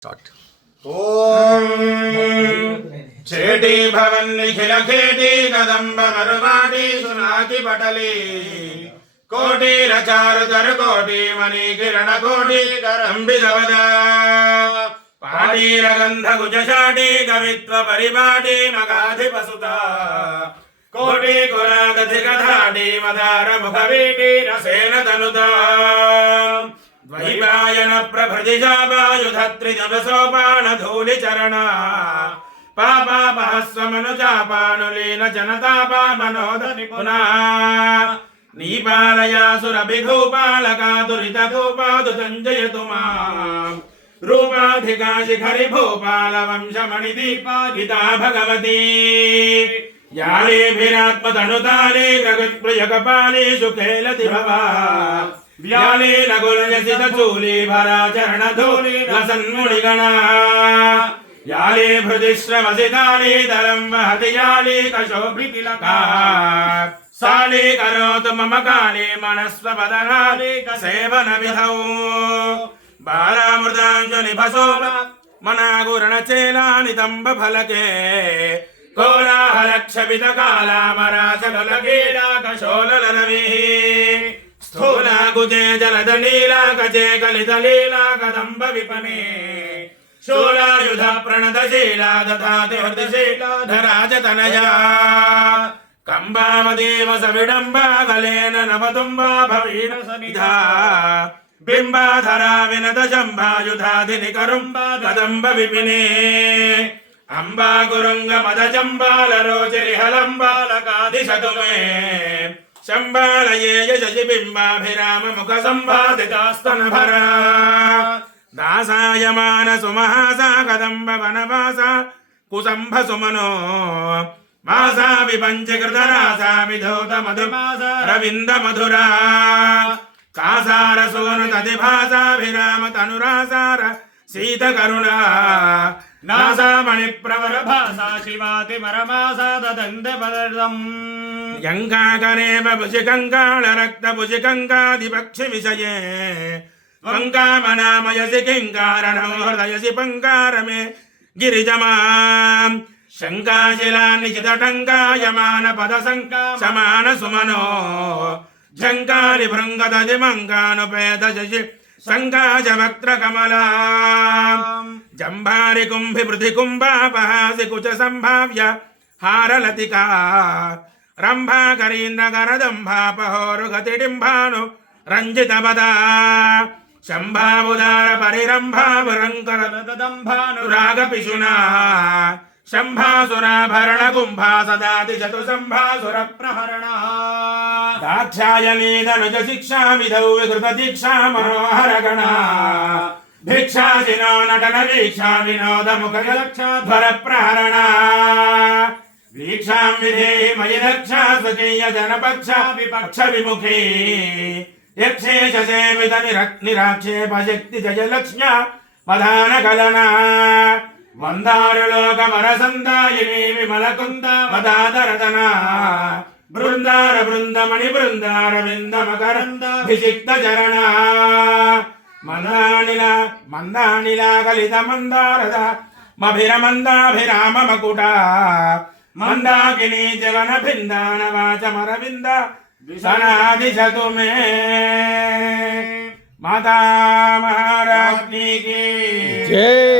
Start. ओम चेटी भवन निखिल खेटी कदम्ब मरुमाटी सुनाकी पटली कोटी रचारु तर कोटी मणि किरण कोटी करंबिदवदा पाटी रगंध कुज शाटी कवित्व परिपाटी मगाधिपसुता कोटी कुलागति कथाटी मदार मुखवीटी रसेन तनुता द्वैपायन प्रभृति शापायुधत्रि जपसोपान धूलि चरण पापापहस्वमनुचापानुलीन जनतापा मनोदरि पुनः नीपालयासुरभिधूपालका दुरितधूपादु संजयतु माम् रूपाधिका शिखरि भूपाल वंशमणिदीपादिता भगवती यालेभिरात्मतनुताले गगत्प्रियकपाले सुखेलति भवा व्याले नगुलयसित चूली भराचरण धूली लसन्मुनिगणा याले भृदिश्रमसिताले दलं वहति याले कशोभितिलका साले करोतु मम काले मनस्वपदनाले कसेवनविधौ बालामृताञ्जनिभसो मनागुरणचेलानितम्बफलके कोलाहलक्षपितकालामराचलकीलाकशोलरविः स्थूला कुजे जलद नीला कचे कलित लीला कदम्ब विपणे शूलायुध प्रणतशीला दधाति हृदशीला धराजतनया कंबामदेव सविडम्बा गलेन नवतुम्बा भवीन सनिधा बिम्बाधरा विनत जम्बायुधाधिनिकरुम्बा कदम्ब विपिने अंबा गुरुंग मद जम्बालरोचिरिहलम्बालकादिशतु मे शम्बालये यशबिम्बाभिराम मुख संवादितास्तनभरा दासायमान सुमहासा कदम्ब वनवासा कुसंभ सुमनो मासा विपंच कृतरासा विधौत मधुमासा रविंद मधुरा कासार सोन तदिभासाभिराम तनुरासार शीत करुणा नासा मणिप्रवर भासा शिवाति मरमासा ददन्त पदर्दम् यङ्काकरेव भुजिकङ्काल रक्त भुजिकङ्कादिपक्षि विषये वङ्कामनामयसि किङ्कारणं हृदयसि पङ्कारमे गिरिजमाम् शङ्काशिलान्निचितटङ्कायमान पदसङ्का समान सुमनो झङ्कारि भृङ्गदजिमङ्कानुपेदशि संकाज वक्त्र कमला जंभारि कुंभि पृथि कुंभापहासि कुच संभाव्य हारलतिका रंभा करीन्द्र करदंभापहोरु गतिडिंभानु रंजित पदा शंभाबुदार परिरंभा वरंकर ददंभानुराग पिशुना शंभासुराभरण कुंभा सदाति चतु संभासुर प्रहरणा दाक्षायणी धनुज शिक्षा विधौ विकृत दीक्षा मनोहर गणा भिक्षासिनो नटन वीक्षा विनोद मुख ध्वर प्रहरणा वीक्षां विधेहि मयि रक्षा स्वकीय जनपक्षा विपक्ष विमुखी यक्षेश सेवित निराक्षेप शक्ति जय लक्ष्म्या पधान कलना वंदारुलोक वरसंदायिनी विमलकुंद वदादरतना बृंदार बृंदमणि बृंदार विंद मकरंद भिषिक्त चरणा मंदानिला मंदानिला कलित मंदारद मभिरमंदाभिराम मकुटा मंदाकिनी जगन भिंदान वाचमरविंद सनादिशतु मे माता महारानी की जय।